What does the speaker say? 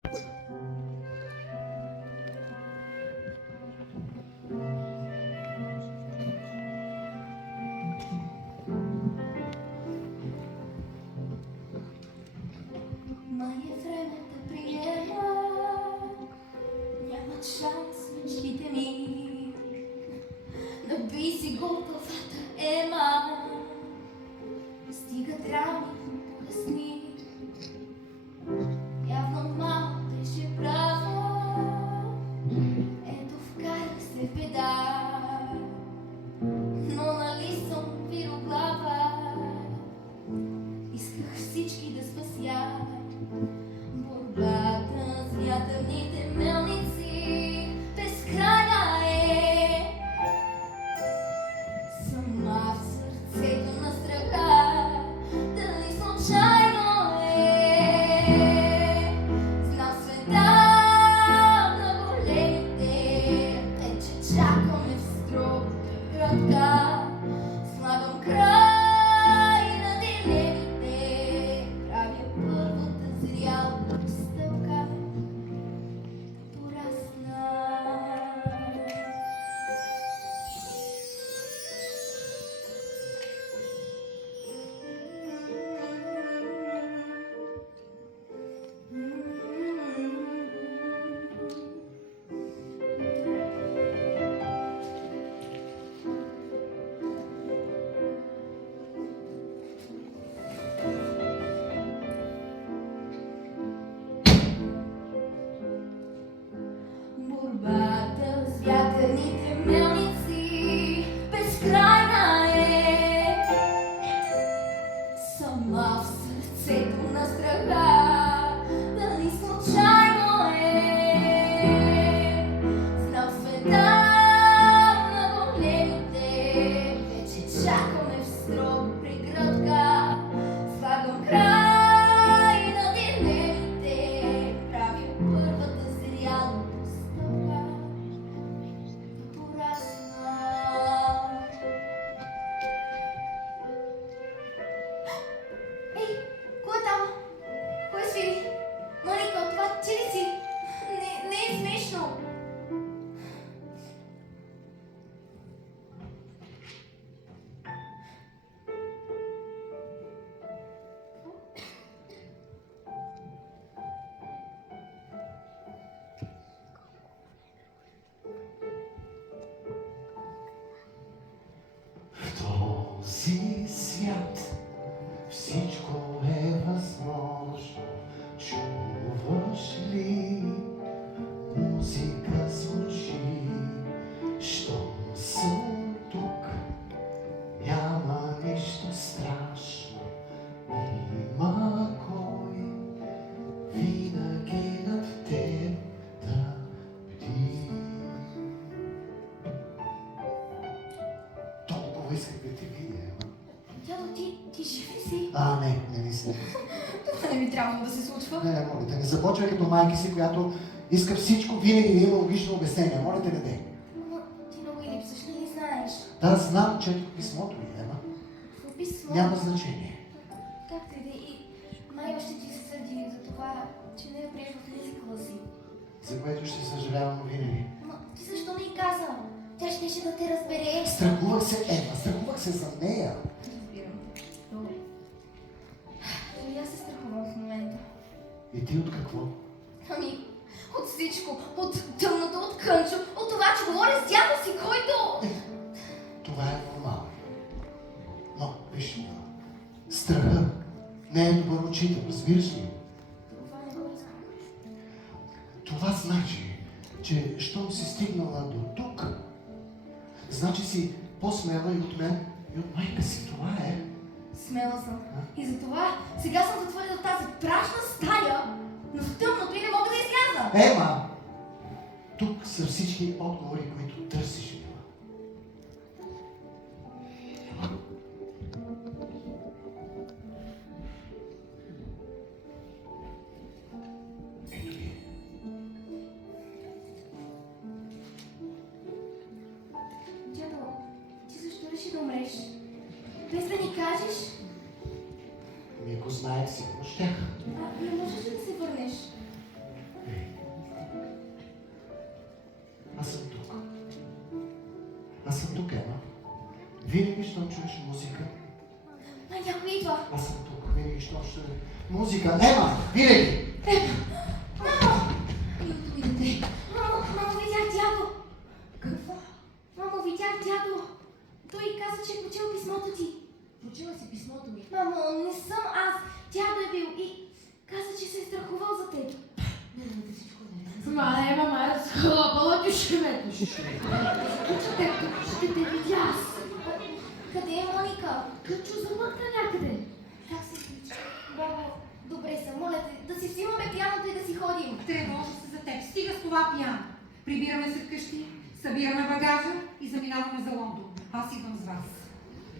Май е време да приема, нямат шанс мечтите ми. Наби си глупавата Ема, стига драми, поясни. Явно мама беше права, ето вкарах се в беда. Но нали съм пироглава, исках всички да спася. Борбата с вятърните мелници безкрайна е. Сама в сърцето на страха, дали случайно е. Знам света на големите, вече чакаме в строгата градка. Слагам край на дилемите, правя първата зряла стъпка да порасна. Борбата с вятърните мелници безкрайна е. Сама в сърцето на страха, дали случайно е. Знам света на големите, вече чакаме в строг прегръдка. Слагам край на дилемите, правя първата зряла стъпка да порасна. Ей, кой е там? Кой свири? Моника, това ти ли си? Не е смешно. В този свят всичко е възможно. Чуваш ли? Музика звучи. Щом съм тук, няма нищо страшно. Има кой винаги над теб да бди. Толкова исках да те видя, ама. Дядо, ти жив ли си? Не мисля. Това не би трябвало да се случва. Не, моля те, не започвай като майка си, която иска всичко винаги да има логично обяснение. Моля те, не дей. Но ти много и липсваш, ли знаеш? Да, знам, четох писмото ми, Ема. В писмо. Няма значение. Както и да е, и майка ще ти се сърди за това, че не я приеш в мюзикъла си. За което ще съжалявам винаги. Но ти защо не й каза? Тя щеше да те разбере. Страхувах се, Ема, страхувах се за нея. Разбирам. Но и аз се страхувам в момента. И ти от какво? Ами, от всичко. От тъмното, от Кънчо, от това, че говоря с дядо си, който... Това е нормално. Но, виж ми, страха не е добър учител, разбираш ли? Това не го знам. Това значи, че щом си стигнала до тук, значи си по-смела и от мен, и от майка си. Това е. Смела съм. И затова сега съм затворила в тази прашна стая, но в тъмното и не мога да изляза. Ема! Тук са всички отговори, които търсиш. Ето ги. Дядо, ти защо реши да умреш? Без да ни кажеш? Ами ако знаех, сигурно щях. Не можеш ли да се върнеш? Винаги, щом чуеш музика, Някой идва. аз съм тук. Винаги, щом чуеш музика. Ема! Винаги! Мамо! Ето идете. Мамо, видях дядо. Какво? Мамо, видях дядо. Той каза, че е прочел писмото ти. Прочела си писмото ми. Мамо, не съм аз. Дядо е бил и каза, че се е страхувал за теб. Не, всичко не е. Ма, мама, разхлапала ти шеметно. Ще те видя аз. Къде е Моника? Къчо замъкна някъде. Как се случи? Бабо, добре съм, моля те, да си взимаме пияното и да си ходим. Тревожа се за теб. Стига с това пияно. Прибираме се вкъщи, събираме багажа и заминаваме за Лондон. Аз идвам с вас.